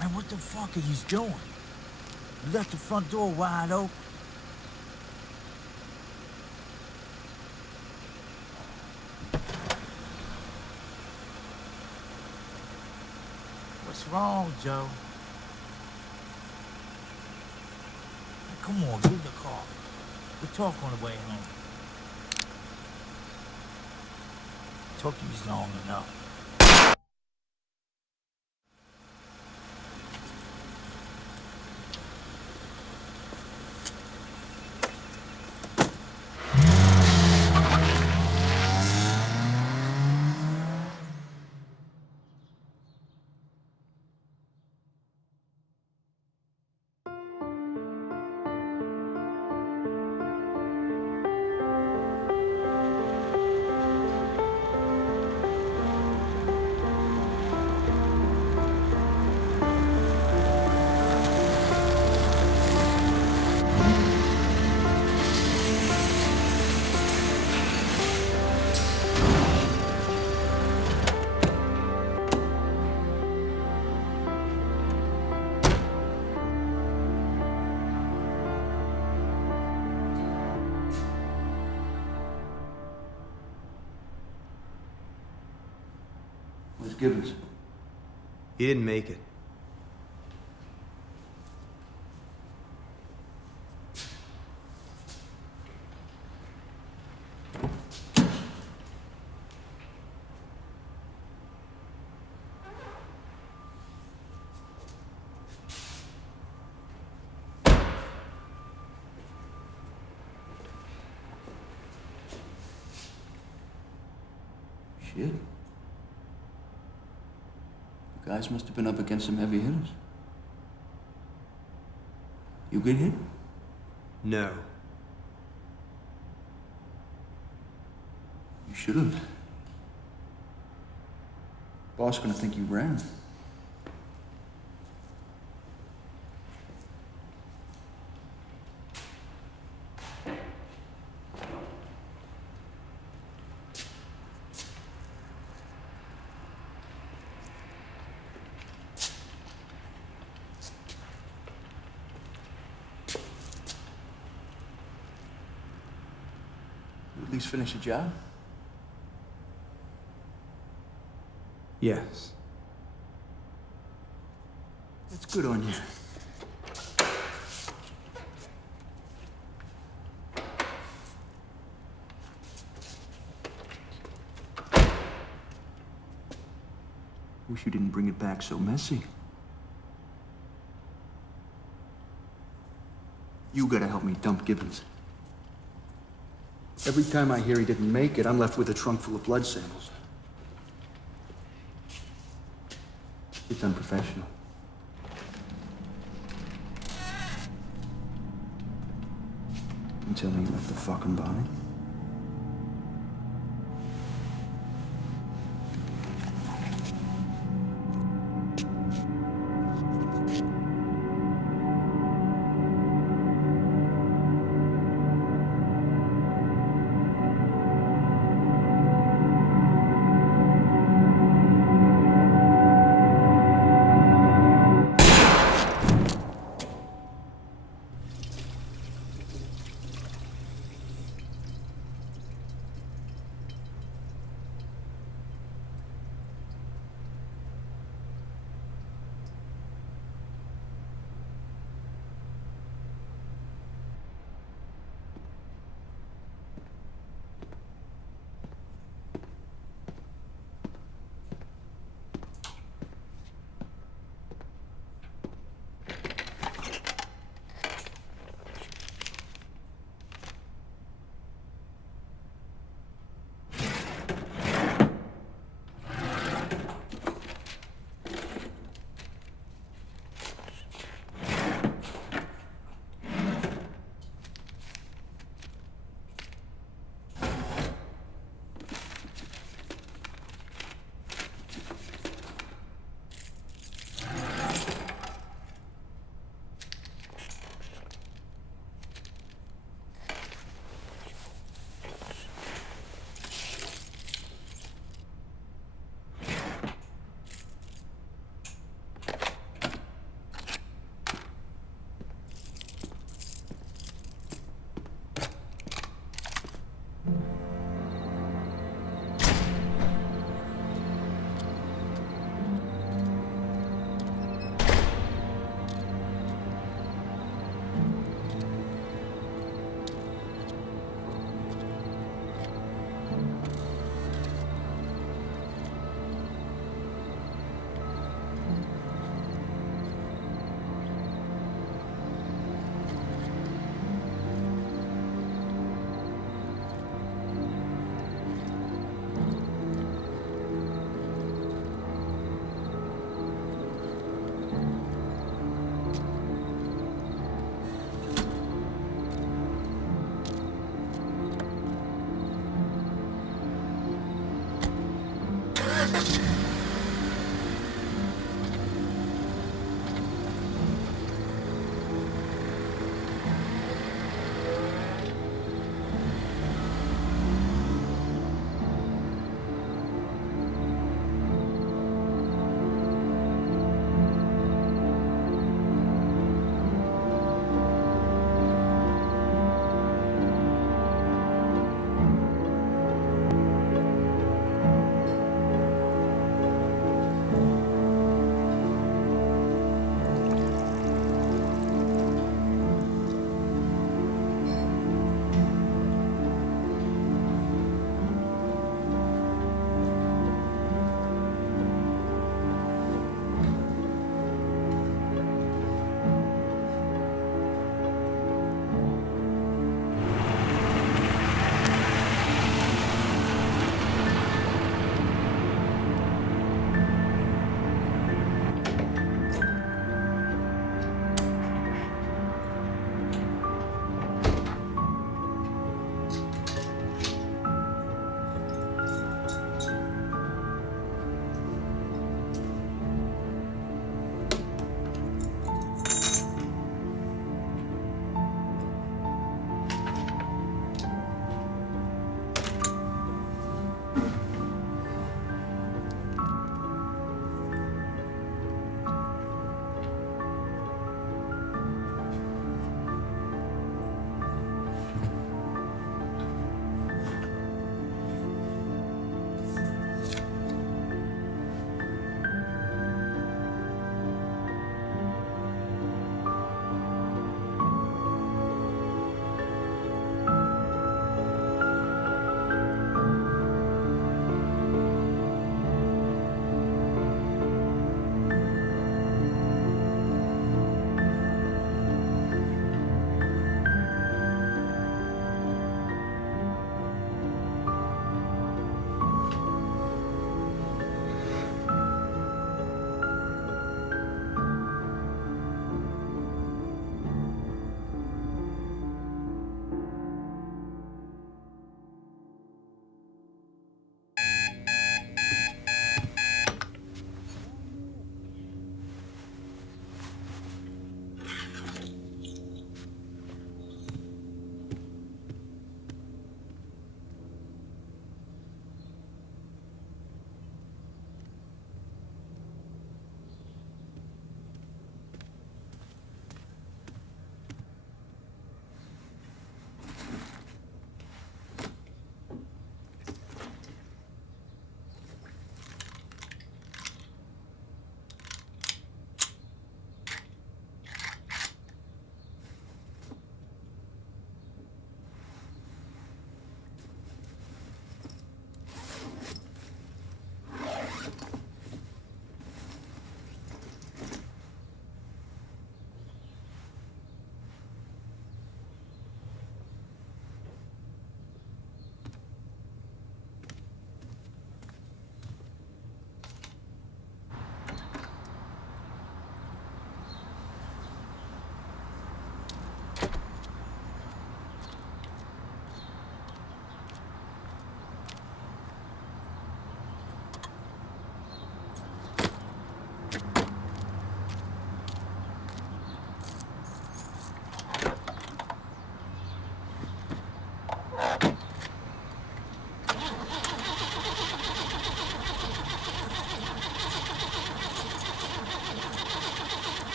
Man, what the fuck are you doing? You left the front door wide open. What's wrong, Joe? Come on, get in the car. We'll talk on the way home. Took you long enough. Where's Gibbons? He didn't make it. Shit. The guys must have been up against some heavy hitters. You get hit? No. You should have. Boss gonna think you ran. At least finish the job? Yes. That's good on you. Wish you didn't bring it back so messy. You gotta help me dump Gibbons. Every time I hear he didn't make it, I'm left with a trunk full of blood samples. It's unprofessional. Until he left the fucking body.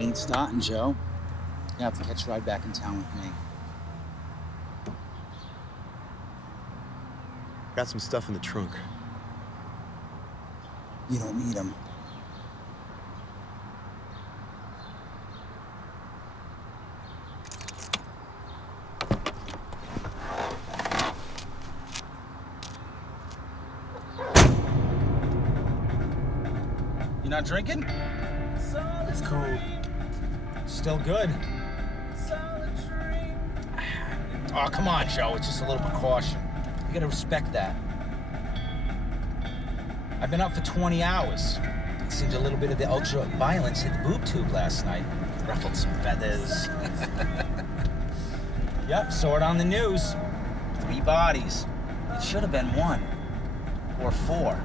Ain't starting, Joe. You have to catch a ride back in town with me. Got some stuff in the trunk. You don't need them. You not drinking? It's cold. Still good. Oh, come on, Joe. It's just a little precaution. You gotta respect that. I've been up for 20 hours. Seemed a little bit of the ultra violence hit the boob tube last night. Ruffled some feathers. Yep, saw it on the news. 3 bodies. It should have been 1. Or 4.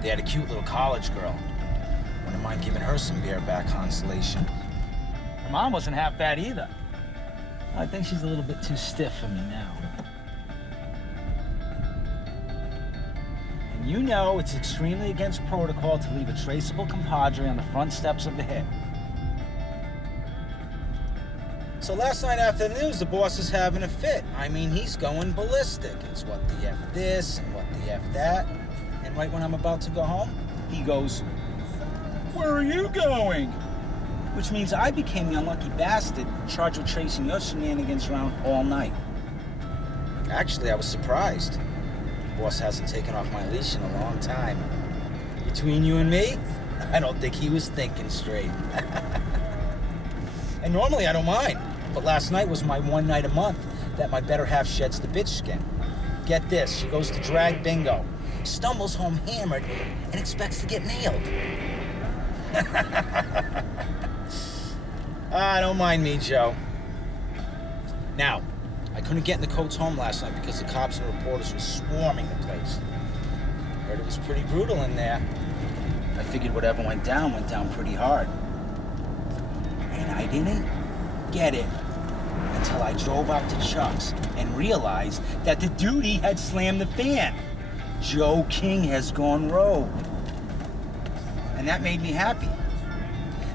They had a cute little college girl. Wouldn't mind giving her some bareback consolation. Her mom wasn't half bad either. I think she's a little bit too stiff for me now. And you know it's extremely against protocol to leave a traceable compadre on the front steps of the hit. So last night after the news, the boss is having a fit. I mean, he's going ballistic. It's what the F this and what the F that. And right when I'm about to go home, he goes, "Where are you going?" Which means I became the unlucky bastard charged with tracing your shenanigans around all night. Actually, I was surprised. The boss hasn't taken off my leash in a long time. Between you and me, I don't think he was thinking straight. And normally I don't mind, but last night was my one night a month that my better half sheds the bitch skin. Get this, she goes to drag bingo, stumbles home hammered, and expects to get nailed. Don't mind me, Joe. Now, I couldn't get in the Coates' home last night because the cops and reporters were swarming the place. Heard it was pretty brutal in there. I figured whatever went down pretty hard. And I didn't get it until I drove out to Chuck's and realized that the duty had slammed the fan. Joe King has gone rogue. And that made me happy.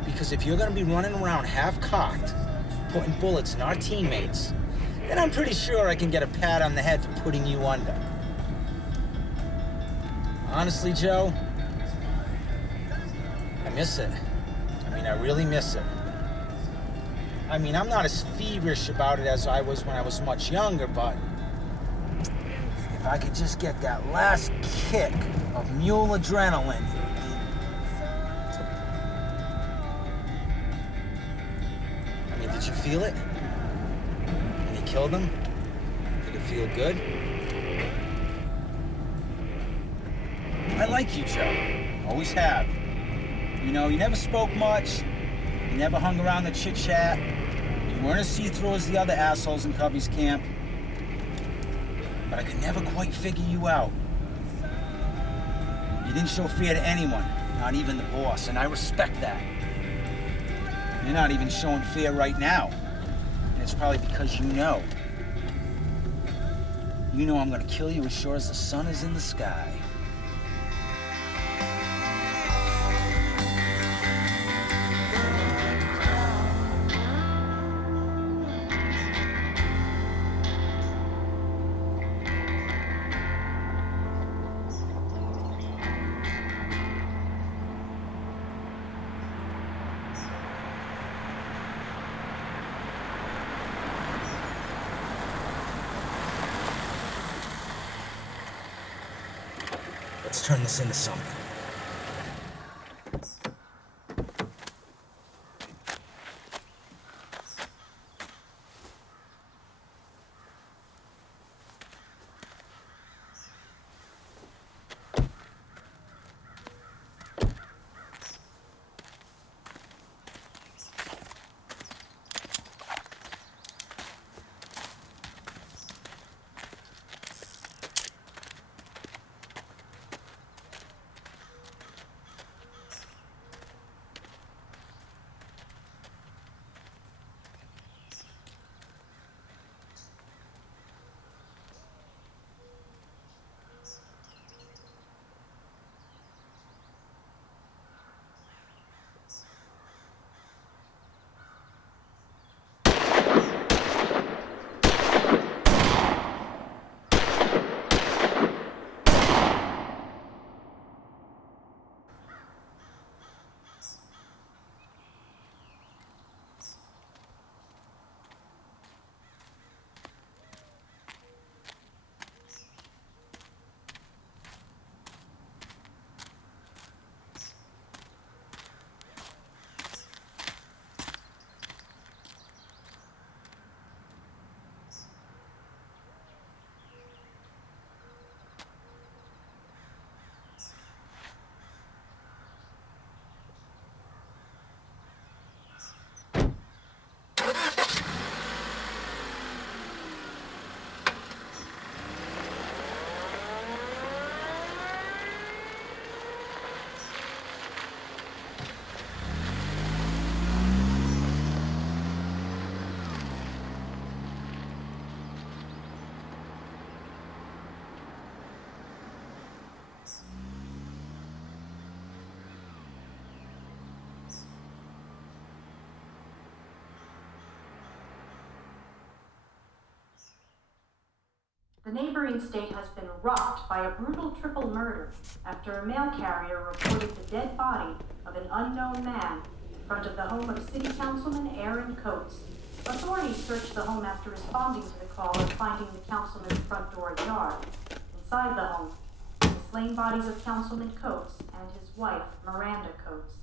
Because if you're gonna be running around half-cocked, putting bullets in our teammates, then I'm pretty sure I can get a pat on the head for putting you under. Honestly, Joe, I miss it. I mean, I really miss it. I mean, I'm not as feverish about it as I was when I was much younger, but if I could just get that last kick of mule adrenaline. I mean, did you feel it? When he killed him? Did it feel good? I like you, Joe. Always have. You know, you never spoke much. You never hung around the chit-chat. You weren't as see-through as the other assholes in Cubby's camp. But I could never quite figure you out. You didn't show fear to anyone, not even the boss, and I respect that. You're not even showing fear right now. And it's probably because you know. You know I'm gonna kill you as sure as the sun is in the sky. Let's turn this into something. The neighboring state has been rocked by a brutal triple murder after a mail carrier reported the dead body of an unknown man in front of the home of City Councilman Aaron Coates. Authorities searched the home after responding to the call and finding the councilman's front door ajar. Inside the home, the slain bodies of Councilman Coates and his wife, Miranda Coates.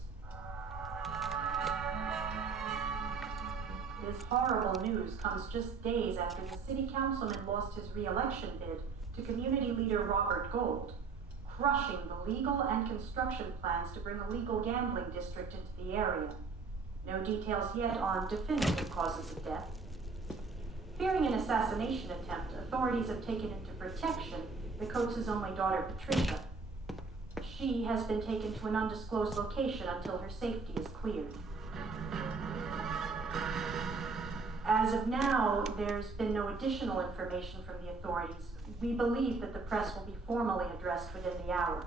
This horrible news comes just days after the city councilman lost his re-election bid to community leader Robert Gold, crushing the legal and construction plans to bring a legal gambling district into the area. No details yet on definitive causes of death. Fearing an assassination attempt, authorities have taken into protection the Coates' only daughter, Patricia. She has been taken to an undisclosed location until her safety is cleared. As of now, there's been no additional information from the authorities. We believe that the press will be formally addressed within the hour.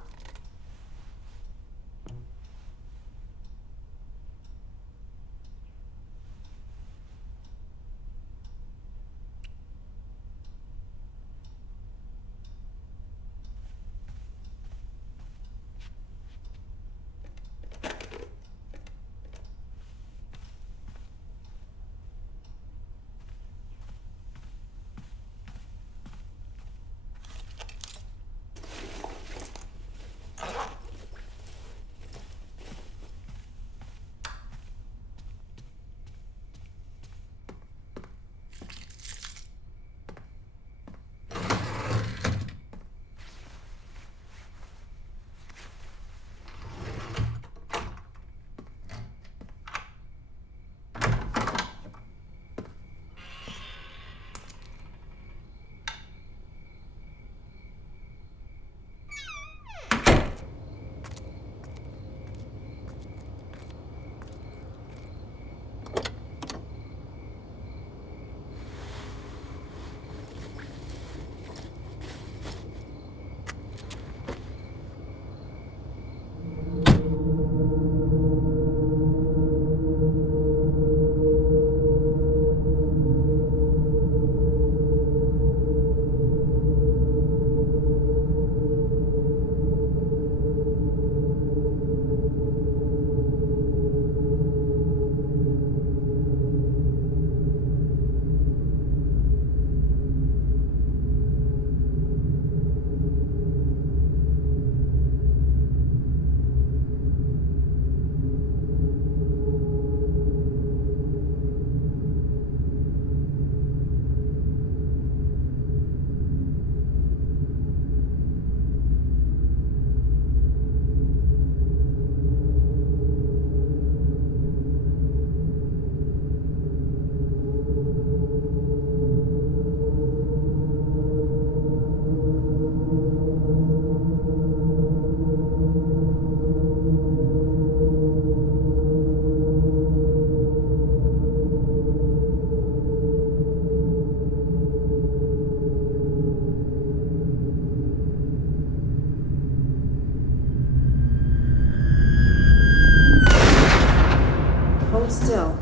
Still.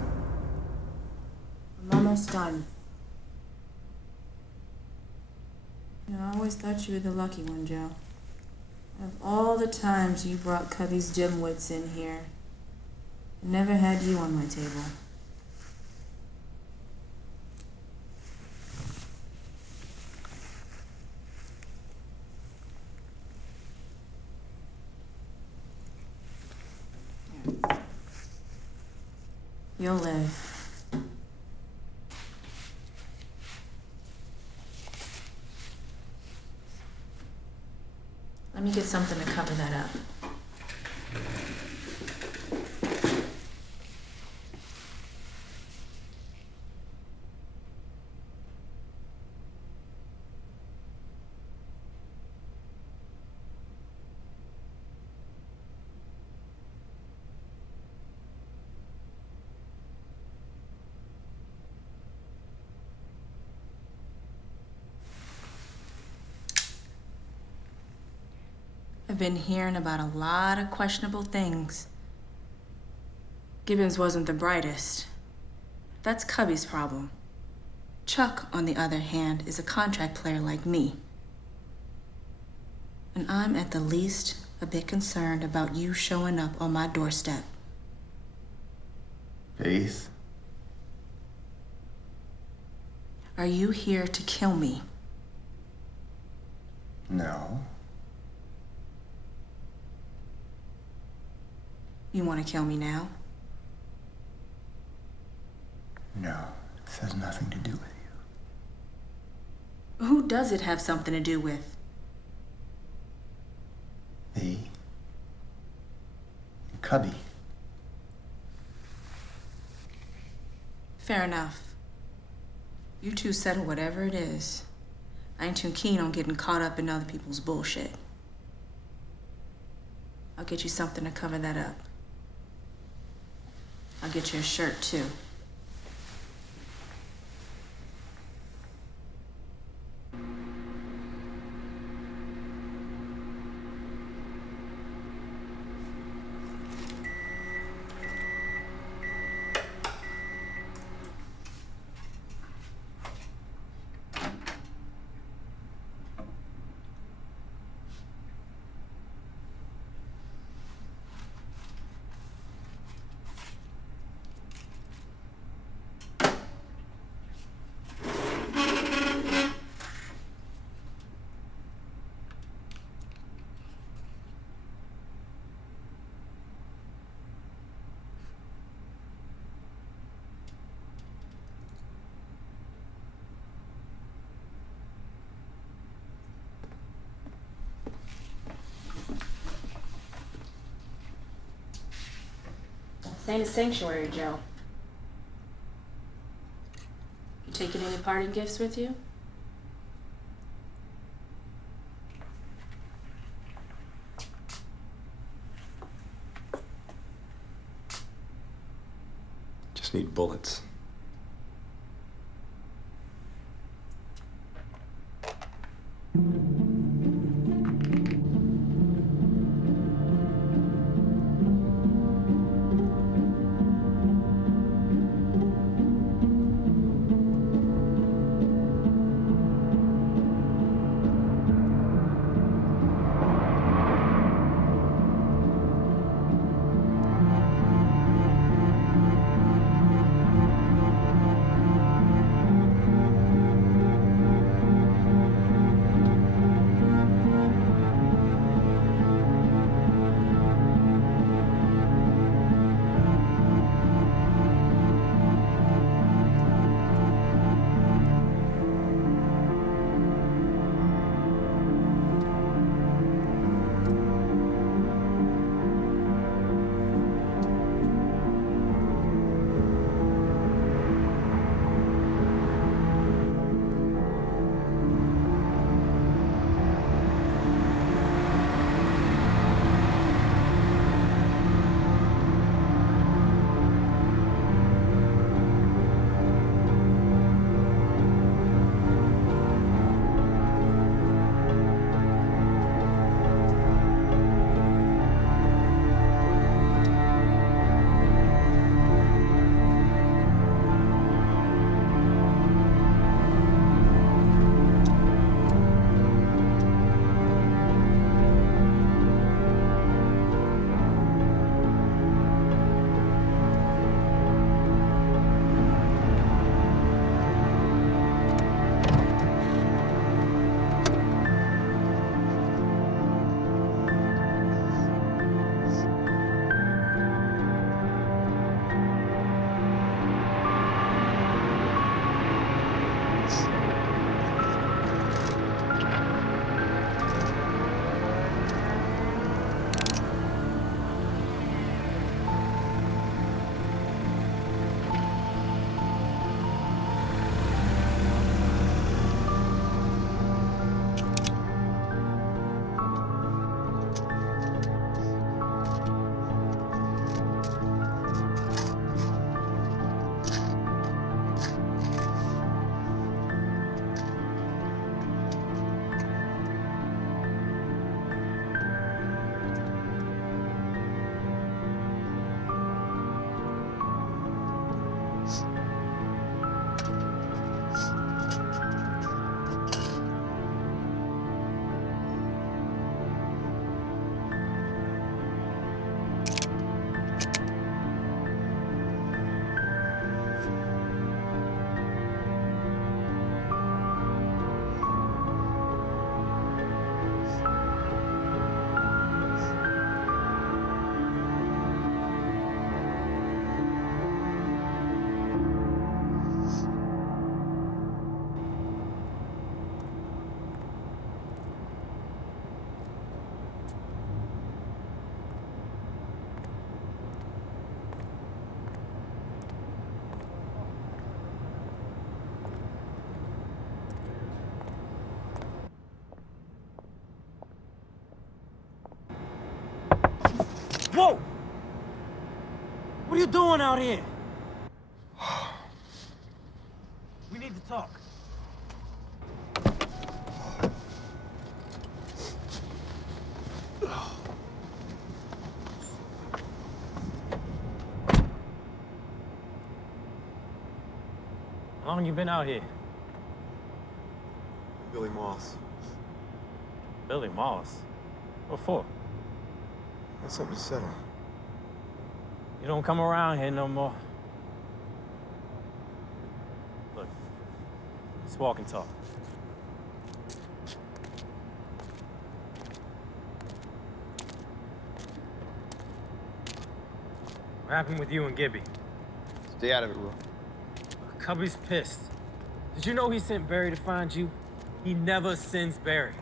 I'm almost done. I always thought you were the lucky one, Joe. Of all the times you brought Cubby's dimwits in here, I never had you on my table. You'll live. Let me get something to cover that up. I've been hearing about a lot of questionable things. Gibbons wasn't the brightest. That's Cubby's problem. Chuck, on the other hand, is a contract player like me. And I'm at the least a bit concerned about you showing up on my doorstep. Faith? Are you here to kill me? No. You want to kill me now? No. This has nothing to do with you. Who does it have something to do with? Me. And Cubby. Fair enough. You two settle whatever it is. I ain't too keen on getting caught up in other people's bullshit. I'll get you something to cover that up. I'll get you a shirt, too. This ain't a sanctuary, Joe. You taking any parting gifts with you? Just need bullets. Whoa! What are you doing out here? We need to talk. How long you been out here? Billy Moss. Billy Moss? What for? That's something to settle. You don't come around here no more. Look, let's walk and talk. What happened with you and Gibby? Stay out of it, Rook. Cubby's pissed. Did you know he sent Barry to find you? He never sends Barry.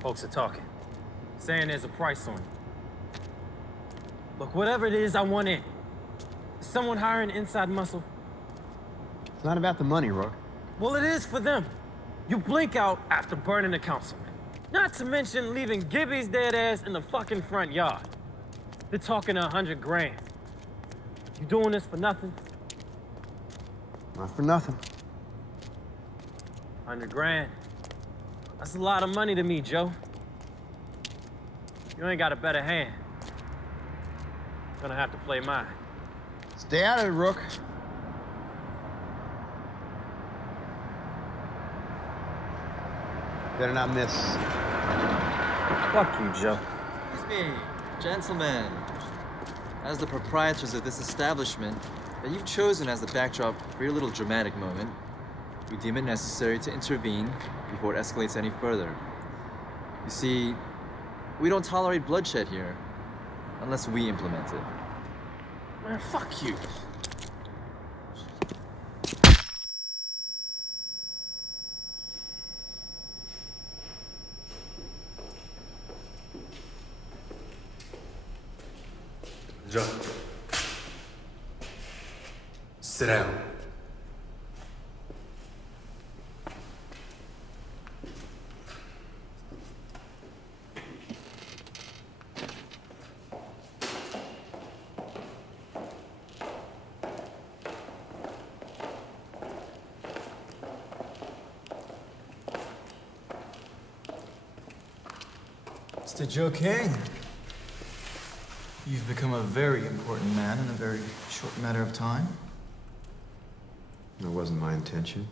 Folks are talking, saying there's a price on you. Look, whatever it is, I want in. Is someone hiring inside muscle? It's not about the money, Rook. Well, it is for them. You blink out after burning the councilman. Not to mention leaving Gibby's dead ass in the fucking front yard. They're talking 100 grand. You doing this for nothing? Not for nothing. 100 grand. That's a lot of money to me, Joe. You ain't got a better hand. Gonna have to play mine. Stay out of it, Rook. Better not miss. Fuck you, Joe. Excuse me, gentlemen. As the proprietors of this establishment that you've chosen as the backdrop for your little dramatic moment, we deem it necessary to intervene before it escalates any further. You see, we don't tolerate bloodshed here, unless we implement it. Man, fuck you. Joe. Sit down. Mr. Joe Kain, you've become a very important man in a very short matter of time. That wasn't my intention.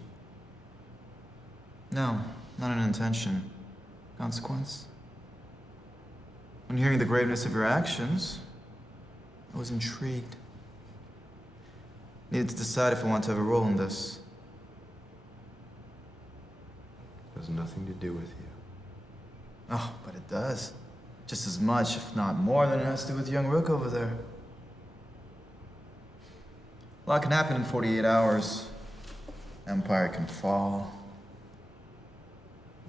No, not an intention. Consequence. When hearing the graveness of your actions, I was intrigued. Needed to decide if I want to have a role in this. It has nothing to do with you. Oh, but it does. Just as much, if not more, than it has to do with young Rook over there. A lot can happen in 48 hours. Empire can fall.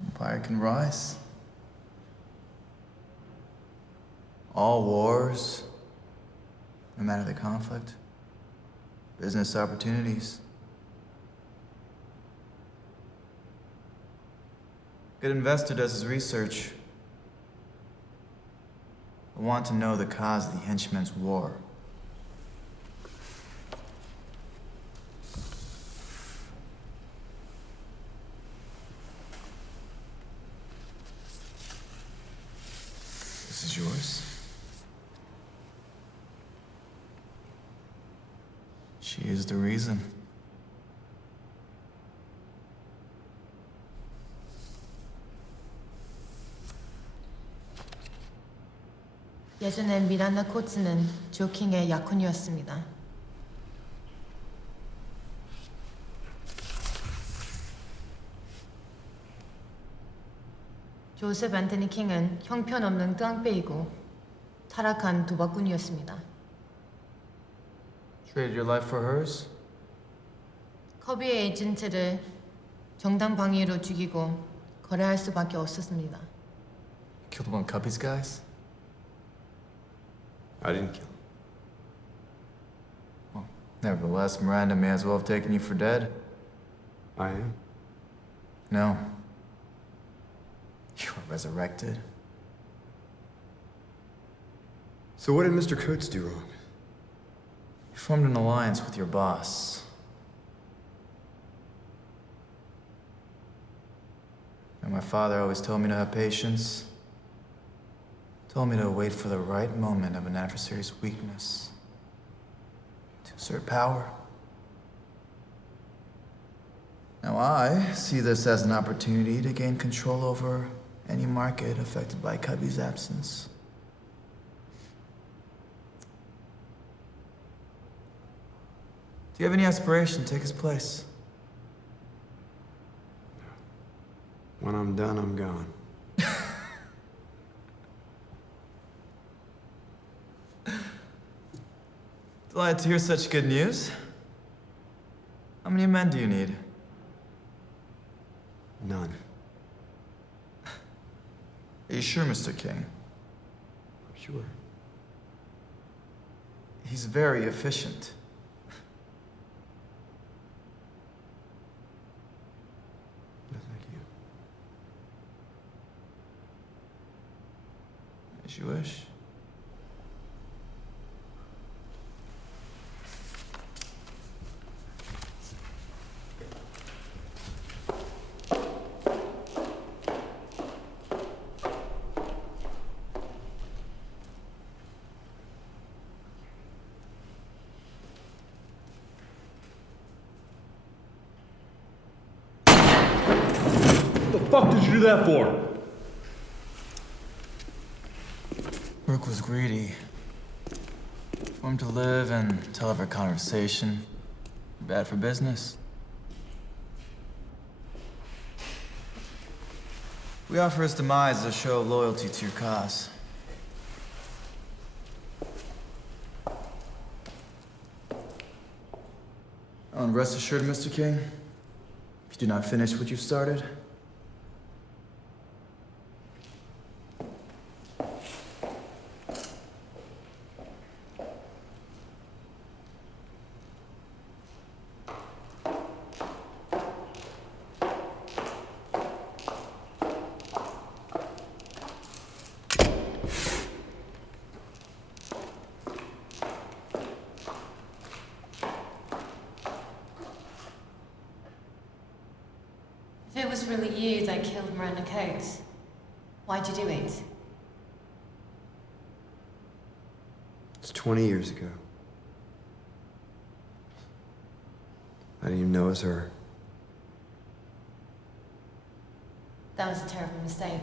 Empire can rise. All wars, no matter the conflict, business opportunities. Good investor does his research. I want to know the cause of the Henchman's War. This is yours. She is the reason. 예전에 미란다 코츠는 조킹의 약혼이었습니다. 조셉 앤토니 킹은 형편없는 깡패이고 타락한 도박꾼이었습니다. Traded your life for hers? 커비의 에이전트를 정당 방위로 죽이고 거래할 수밖에 없었습니다. Killed one of Cubby's guys? I didn't kill him. Well, nevertheless, Miranda may as well have taken you for dead. I am. No. You were resurrected. So what did Mr. Coates do wrong? You formed an alliance with your boss. And my father always told me to have patience. Told me to wait for the right moment of an adversary's weakness. To assert power. Now I see this as an opportunity to gain control over any market affected by Cubby's absence. Do you have any aspiration to take his place? When I'm done, I'm gone. Delighted to hear such good news. How many men do you need? None. Are you sure, Mr. King? I'm sure. He's very efficient. No, thank you. As you wish. What the fuck did you do that for? Brooke was greedy. For him to live and tell of her conversation. Bad for business. We offer his demise as a show of loyalty to your cause. Oh, and rest assured, Mr. King, if you do not finish what you've started, If it was really you that killed Miranda Coates, why'd you do it? It's 20 years ago. I didn't even know it was her. That was a terrible mistake.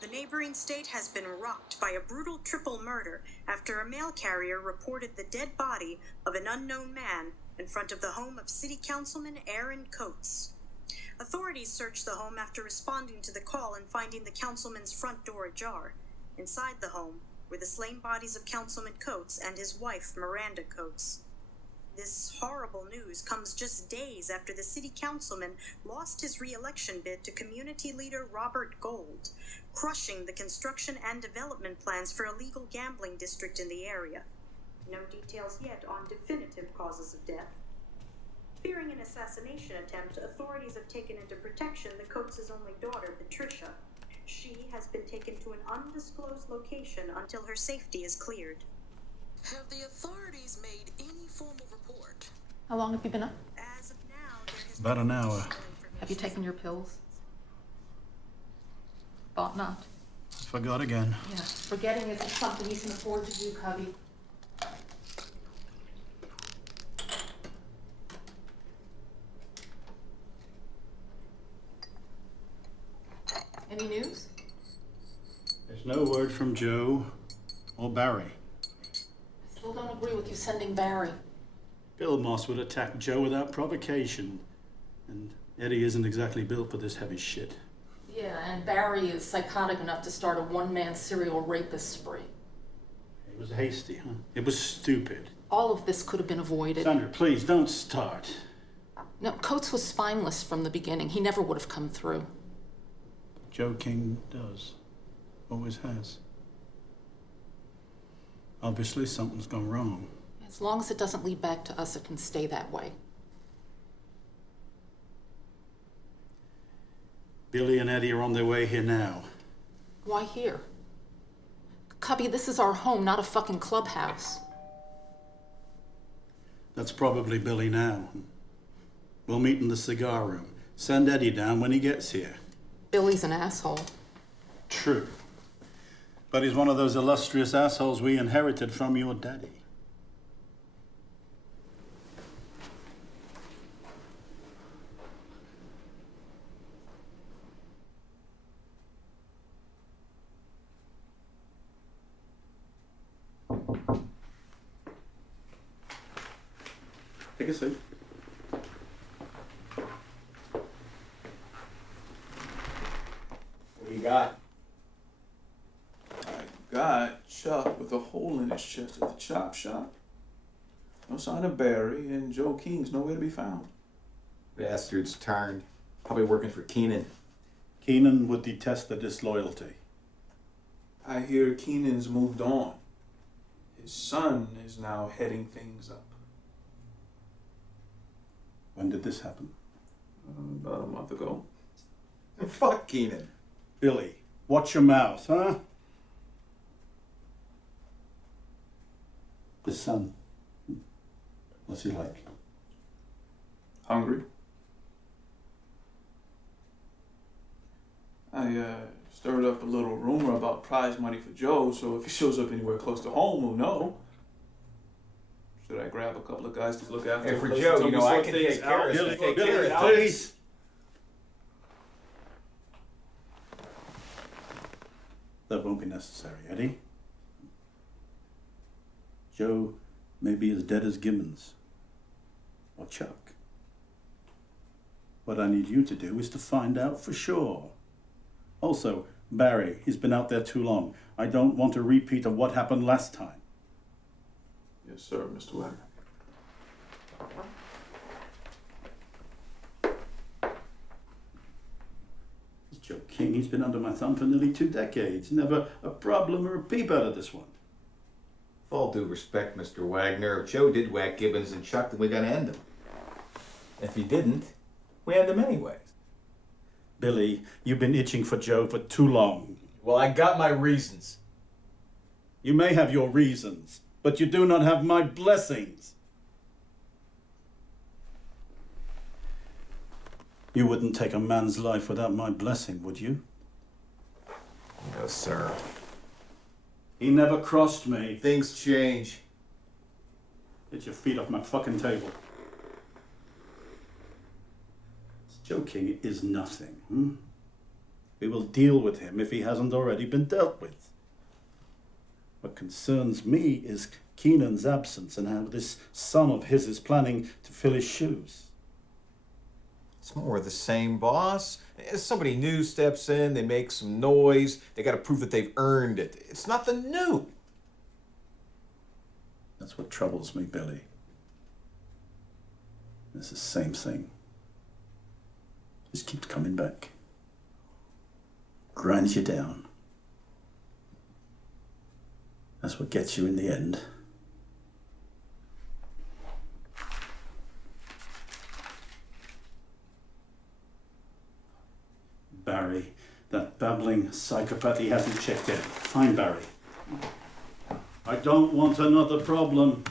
The neighboring state has been rocked by a brutal triple murder after a mail carrier reported the dead body of an unknown man in front of the home of City Councilman Aaron Coates. Authorities searched the home after responding to the call and finding the councilman's front door ajar. Inside the home were the slain bodies of Councilman Coates and his wife, Miranda Coates. This horrible news comes just days after the city councilman lost his re-election bid to community leader Robert Gold, crushing the construction and development plans for a legal gambling district in the area. No details yet on definitive causes of death. Fearing an assassination attempt, authorities have taken into protection the Coates' only daughter, Patricia. She has been taken to an undisclosed location until her safety is cleared. Have the authorities made any formal report? How long have you been up? As of now, there has About an hour. Have you taken your pills? Thought not. Forgot again. Yeah, forgetting isn't something you can afford to do, Cubby. Any news? There's no word from Joe or Barry. I still don't agree with you sending Barry. Bill Moss would attack Joe without provocation. And Eddie isn't exactly built for this heavy shit. Yeah, and Barry is psychotic enough to start a one-man serial rapist spree. It was hasty, huh? It was stupid. All of this could have been avoided. Sandra, please, don't start. No, Coates was spineless from the beginning. He never would have come through. Joe King does. Always has. Obviously, something's gone wrong. As long as it doesn't lead back to us, it can stay that way. Billy and Eddie are on their way here now. Why here? Cubby, this is our home, not a fucking clubhouse. That's probably Billy now. We'll meet in the cigar room. Send Eddie down when he gets here. Billy's an asshole. True. But he's one of those illustrious assholes we inherited from your daddy. Take a seat. What do you got? I got Chuck with a hole in his chest at the chop shop. No sign of Barry, and Joe King's nowhere to be found. Bastard's turned. Probably working for Keenan. Keenan would detest the disloyalty. I hear Keenan's moved on. His son is now heading things up. When did this happen? About a month ago. Fuck Keenan. Billy, watch your mouth, huh? The son. What's he like? Hungry. I stirred up a little rumor about prize money for Joe, so if he shows up anywhere close to home, we'll know. Should I grab a couple of guys to look after him? Hey, for Joe, you know, I can take care of Billy, it. Billy, please. That won't be necessary, Eddie. Joe may be as dead as Gibbons. Or Chuck. What I need you to do is to find out for sure. Also, Barry, he's been out there too long. I don't want a repeat of what happened last time. Yes, sir, Mr. Wagner. Joe King, he's been under my thumb for nearly 2 decades. Never a problem or a peep out of this one. All due respect, Mr. Wagner, if Joe did whack Gibbons and Chuck, then we gotta end him. If he didn't, we end him anyways. Billy, you've been itching for Joe for too long. Well, I got my reasons. You may have your reasons, but you do not have my blessings. You wouldn't take a man's life without my blessing, would you? No, sir. He never crossed me. Things change. Get your feet off my fucking table. Joe King is nothing. We will deal with him if he hasn't already been dealt with. What concerns me is Keenan's absence and how this son of his is planning to fill his shoes. It's more of the same, boss. If somebody new steps in, they make some noise, they gotta prove that they've earned it. It's nothing new. That's what troubles me, Billy. It's the same thing. Just keeps coming back. Grinds you down. That's what gets you in the end. Barry, that babbling psychopath, he hasn't checked in. Find Barry. I don't want another problem.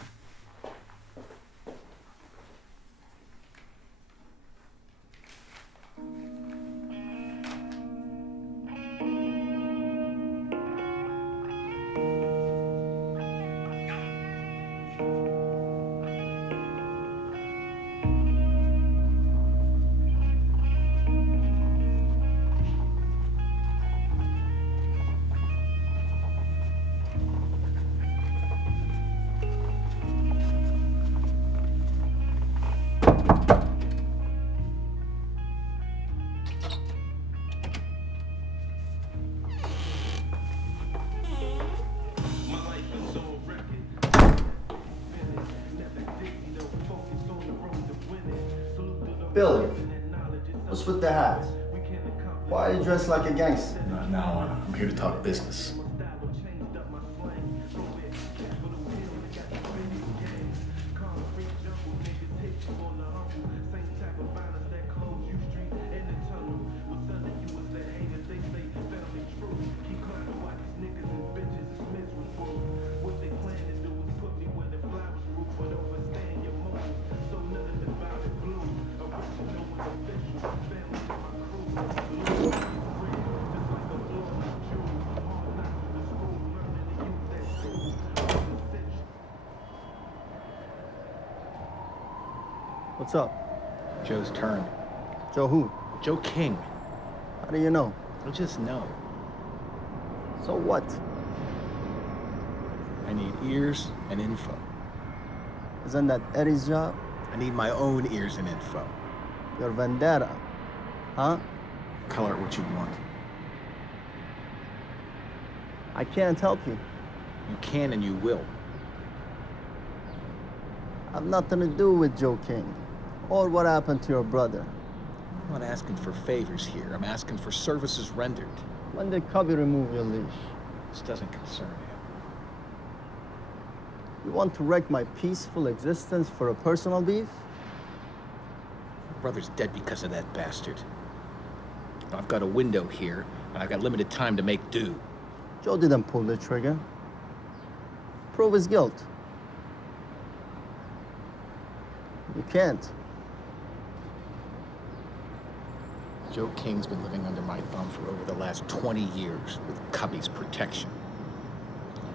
Billy, what's with the hat? Why are you dressed like a gangster? Now I'm here to talk business. What's up? Joe's turn. Joe who? Joe King. How do you know? I just know. So what? I need ears and info. Isn't that Eddie's job? I need my own ears and info. Your vendetta, huh? Color it what you want. I can't help you. You can and you will. I've nothing to do with Joe King, or what happened to your brother. I'm not asking for favors here. I'm asking for services rendered. When did Cubby remove your leash? This doesn't concern him. You want to wreck my peaceful existence for a personal beef? My brother's dead because of that bastard. I've got a window here, and I've got limited time to make do. Joe didn't pull the trigger. Prove his guilt. You can't. Joe King's been living under my thumb for over the last 20 years with Cubby's protection.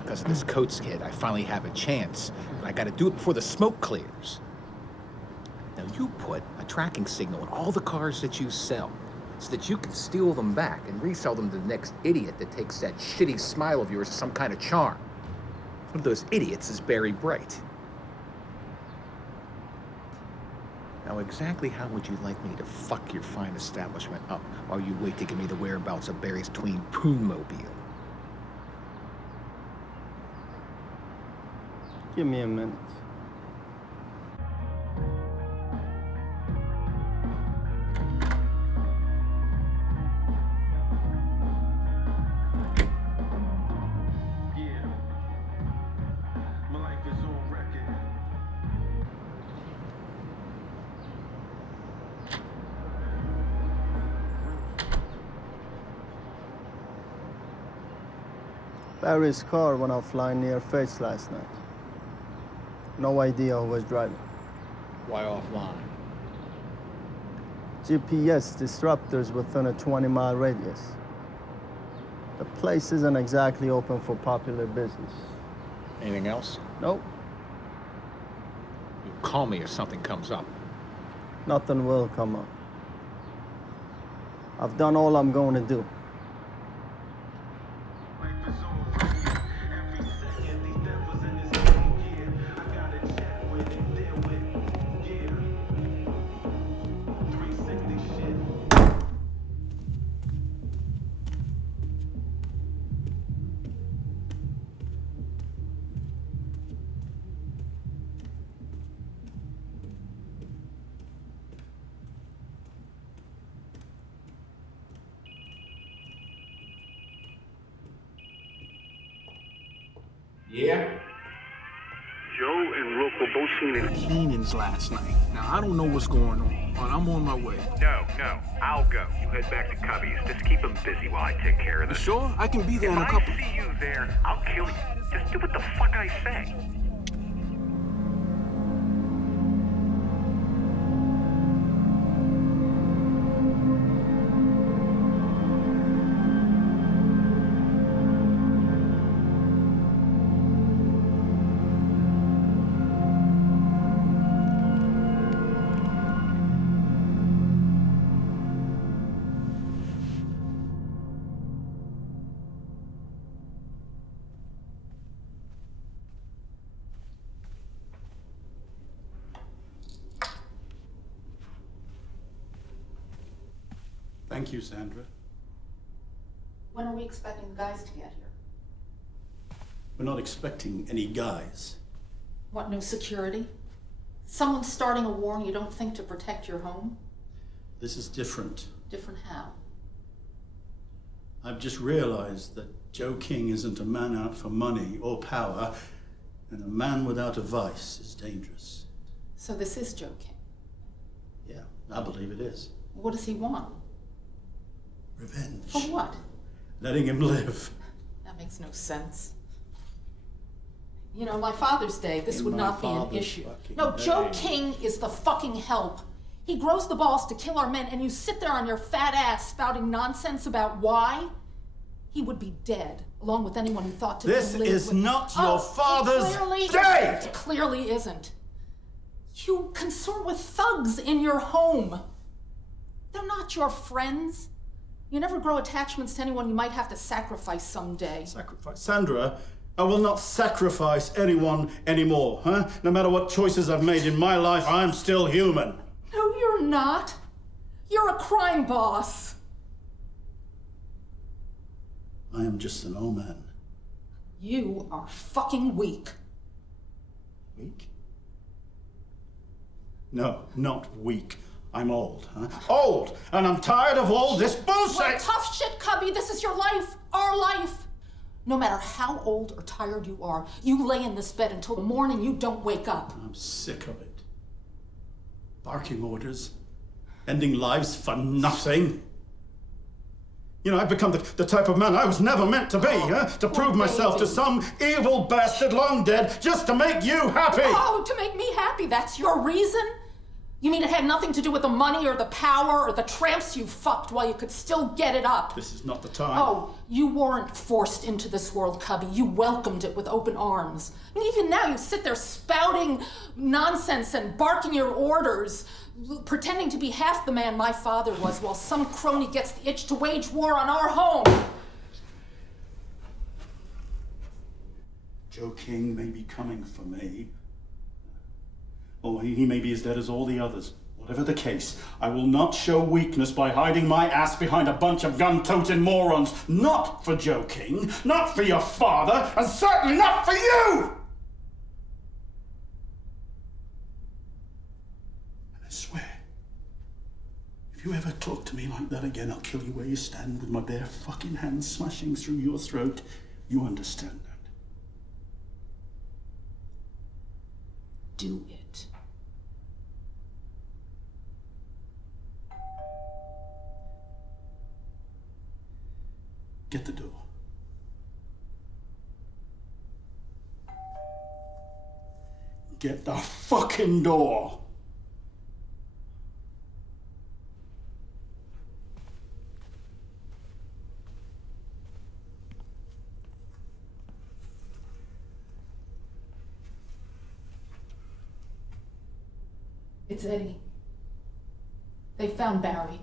Because of this Coates kid, I finally have a chance, and I gotta do it before the smoke clears. Now you put a tracking signal in all the cars that you sell, so that you can steal them back and resell them to the next idiot that takes that shitty smile of yours as some kind of charm. One of those idiots is Barry Bright. Now, exactly how would you like me to fuck your fine establishment up while you wait to give me the whereabouts of Barry's tween Poonmobile? Give me a minute. Barry's car went offline near Fates last night. No idea who was driving. Why offline? GPS disruptors within a 20-mile radius. The place isn't exactly open for popular business. Anything else? Nope. You call me if something comes up. Nothing will come up. I've done all I'm going to do. Yeah? Joe and Rook were both seen at Keenan's last night. Now, I don't know what's going on, but I'm on my way. No, I'll go. You head back to Cubby's. Just keep him busy while I take care of this. You sure? I can be there in a couple. If I see you there, I'll kill you. Just do what the fuck I say. Thank you, Sandra. When are we expecting the guys to get here? We're not expecting any guys. What, no security? Someone's starting a war and you don't think to protect your home? This is different. Different how? I've just realized that Joe King isn't a man out for money or power, and a man without a vice is dangerous. So this is Joe King. Yeah, I believe it is. What does he want? Revenge. For what? Letting him live. That makes no sense. You know, my Father's Day, this would not be an issue. No, Joe King is the fucking help. He grows the balls to kill our men, and you sit there on your fat ass spouting nonsense about why? He would be dead, along with anyone who thought to This live is with... not your father's day! day! It clearly isn't. You consort with thugs in your home. They're not your friends. You never grow attachments to anyone you might have to sacrifice someday. Sacrifice? Sandra, I will not sacrifice anyone anymore, huh? No matter what choices I've made in my life, I'm still human. No, you're not. You're a crime boss. I am just an old man. You are fucking weak. Weak? No, not weak. I'm old, huh? Old! And I'm tired of all this bullshit! Well, tough shit, Cubby. This is your life. Our life. No matter how old or tired you are, you lay in this bed until the morning you don't wake up. I'm sick of it. Barking orders. Ending lives for nothing. You know, I've become the type of man I was never meant to be, huh? To prove myself to some evil bastard long dead just to make you happy! Oh, to make me happy, that's your reason? You mean it had nothing to do with the money or the power or the tramps you fucked while you could still get it up? This is not the time. Oh, you weren't forced into this world, Cubby. You welcomed it with open arms. I mean, even now you sit there spouting nonsense and barking your orders, pretending to be half the man my father was while some crony gets the itch to wage war on our home. Joe King may be coming for me. Or he may be as dead as all the others. Whatever the case, I will not show weakness by hiding my ass behind a bunch of gun-toting morons. Not for Joe King, not for your father, and certainly not for you! And I swear, if you ever talk to me like that again, I'll kill you where you stand with my bare fucking hands smashing through your throat. You understand that? Do it. Get the door. Get the fucking door! It's Eddie. They found Barry.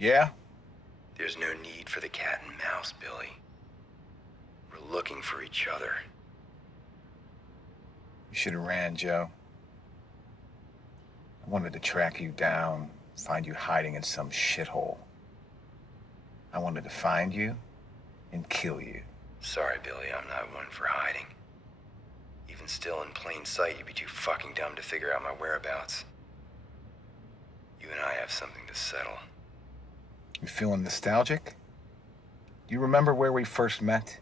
Yeah? There's no need for the cat and mouse, Billy. We're looking for each other. You should have ran, Joe. I wanted to track you down, find you hiding in some shithole. I wanted to find you and kill you. Sorry, Billy, I'm not one for hiding. Even still in plain sight, you'd be too fucking dumb to figure out my whereabouts. You and I have something to settle. You feeling nostalgic? You remember where we first met?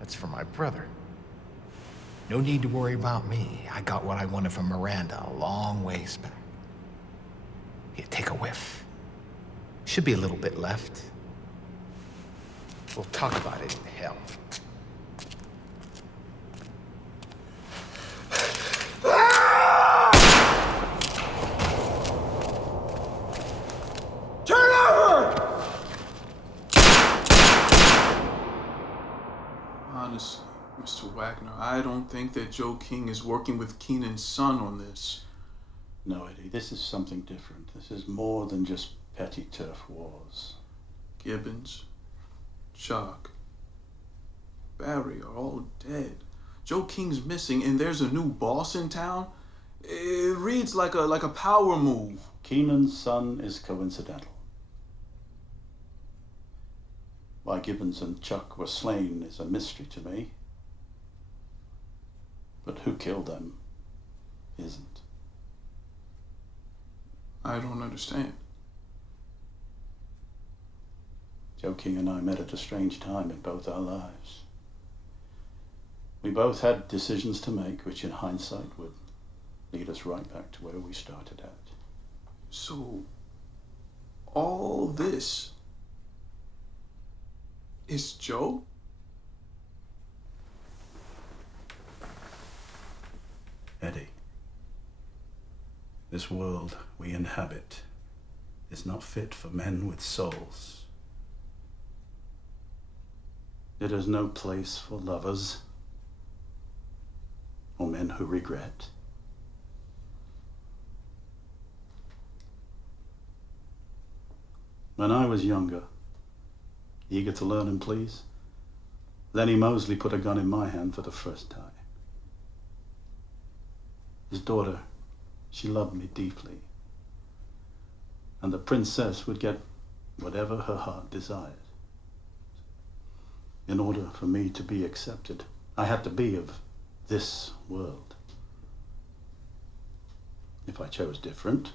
That's for my brother. No need to worry about me. I got what I wanted from Miranda a long ways back. Here, take a whiff. Should be a little bit left. We'll talk about it in hell. Honestly, Mr. Wagner, I don't think that Joe King is working with Keenan's son on this. No, Eddie, this is something different. This is more than just petty turf wars. Gibbons, Chuck, Barry are all dead. Joe King's missing and there's a new boss in town? It reads like a power move. Keenan's son is coincidental. Why Gibbons and Chuck were slain is a mystery to me. But who killed them isn't. I don't understand. Joe King and I met at a strange time in both our lives. We both had decisions to make, which in hindsight would lead us right back to where we started at. So, all this is Joe? Eddie, this world we inhabit is not fit for men with souls. It is no place for lovers or men who regret. When I was younger, eager to learn and please, Lenny Mosley put a gun in my hand for the first time. His daughter, she loved me deeply. And the princess would get whatever her heart desired. In order for me to be accepted, I had to be of this world. If I chose different,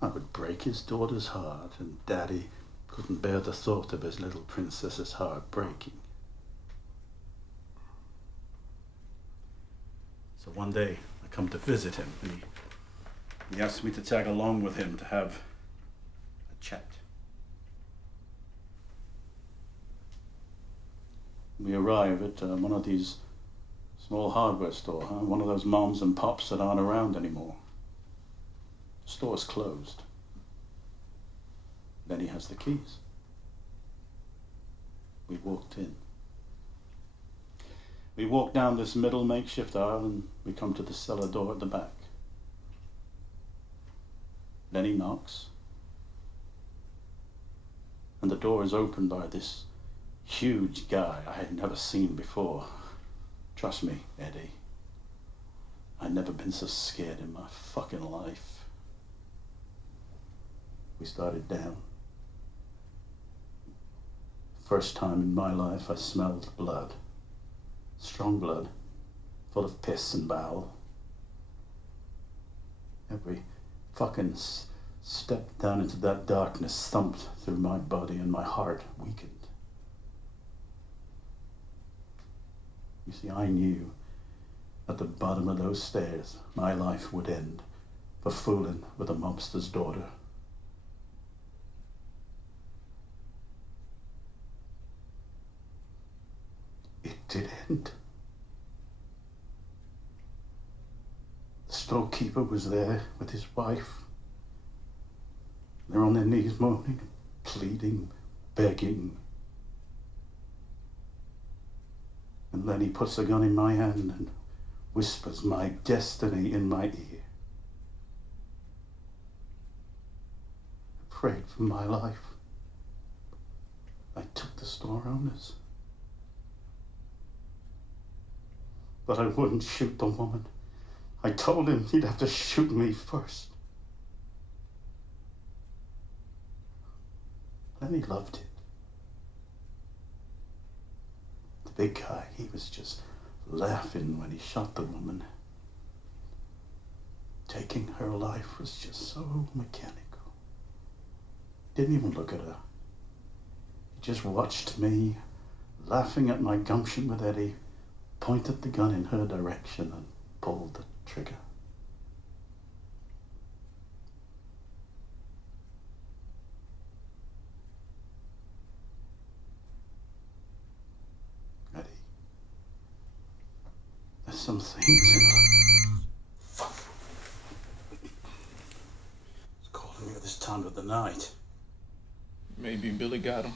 I would break his daughter's heart, and Daddy couldn't bear the thought of his little princess's heart breaking. So one day, I come to visit him, and he asked me to tag along with him to have a chat. We arrive at one of these small hardware store, one of those moms and pops that aren't around anymore. The store's closed. Then he has the keys. We walked in. We walk down this middle makeshift aisle and we come to the cellar door at the back. Then he knocks. And the door is opened by this huge guy I had never seen before. Trust me, Eddie. I'd never been so scared in my fucking life. We started down. First time in my life I smelled blood. Strong blood, full of piss and bowel. Every fucking step down into that darkness thumped through my body and my heart weakened. You see, I knew at the bottom of those stairs my life would end for fooling with a mobster's daughter. It did end. The storekeeper was there with his wife. They're on their knees moaning, pleading, begging. And then he puts a gun in my hand and whispers my destiny in my ear. I prayed for my life. I took the store owners. But I wouldn't shoot the woman. I told him he'd have to shoot me first. Then he loved it. The big guy, he was just laughing when he shot the woman. Taking her life was just so mechanical. Didn't even look at her. He just watched me, laughing at my gumption with Eddie, pointed the gun in her direction and pulled the trigger. Eddie, there's some things in Fuck. It's calling me at this time of the night. Maybe Billy got him.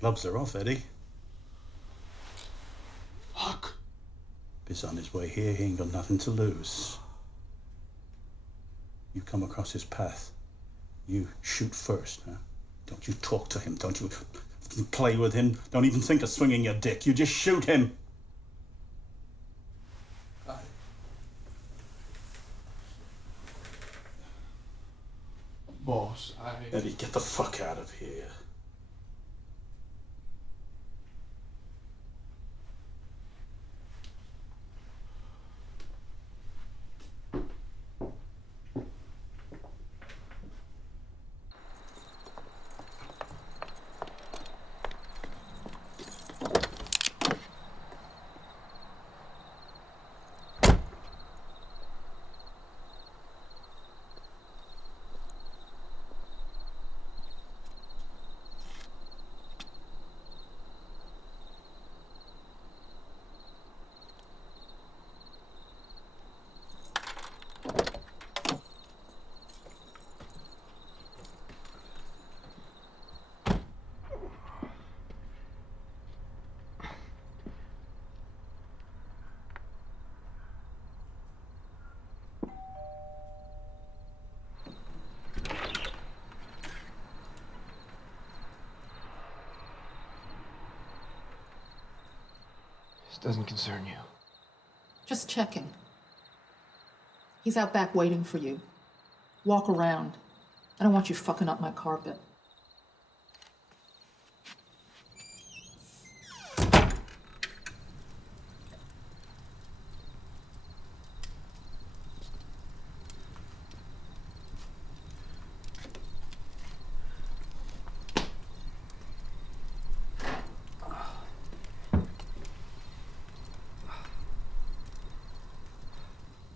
Gloves are off, Eddie. Fuck. If he's on his way here, he ain't got nothing to lose. You come across his path, you shoot first, huh? Don't you talk to him, don't you play with him, don't even think of swinging your dick, you just shoot him. Boss, Eddie, get the fuck out of here. This doesn't concern you. Just checking. He's out back waiting for you. Walk around. I don't want you fucking up my carpet.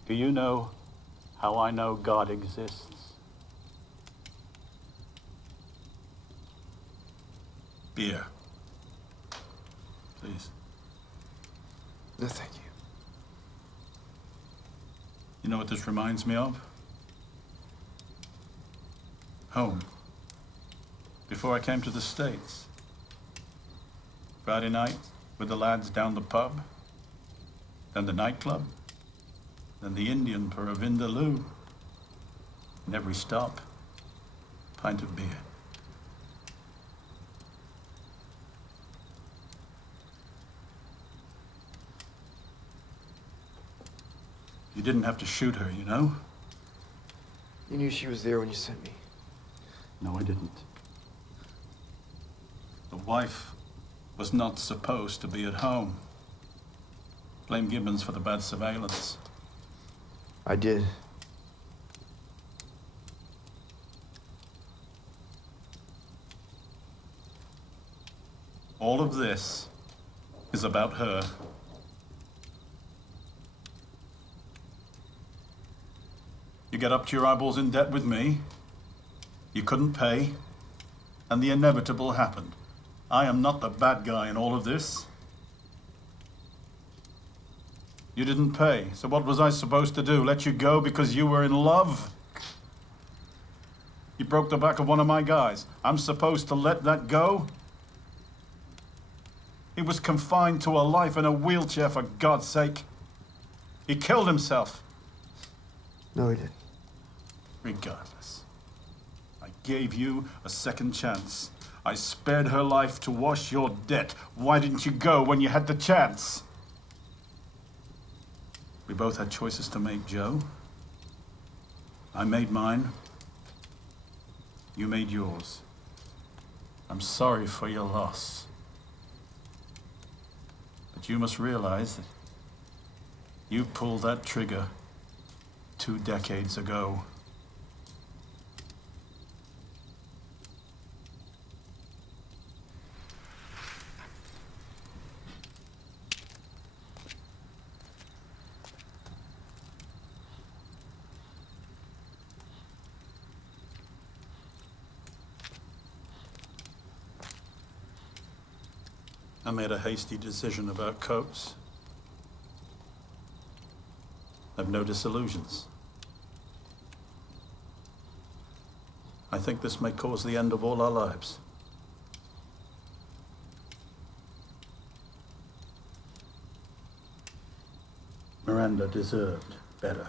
Do you know how I know God exists? Beer. Please. No, thank you. You know what this reminds me of? Home. Before I came to the States. Friday night with the lads down the pub. Then the nightclub. Then the Indian for a vindaloo. And every stop, pint of beer. You didn't have to shoot her, you know? You knew she was there when you sent me. No, I didn't. The wife was not supposed to be at home. Blame Gibbons for the bad surveillance. I did. All of this is about her. You get up to your eyeballs in debt with me. You couldn't pay. And the inevitable happened. I am not the bad guy in all of this. You didn't pay, so what was I supposed to do? Let you go because you were in love? You broke the back of one of my guys. I'm supposed to let that go? He was confined to a life in a wheelchair, for God's sake. He killed himself. No, he didn't. Regardless, I gave you a second chance. I spared her life to wash your debt. Why didn't you go when you had the chance? We both had choices to make, Joe. I made mine. You made yours. I'm sorry for your loss. But you must realize that you pulled that trigger 2 decades ago. I made a hasty decision about Coates. I've no disillusions. I think this may cause the end of all our lives. Miranda deserved better.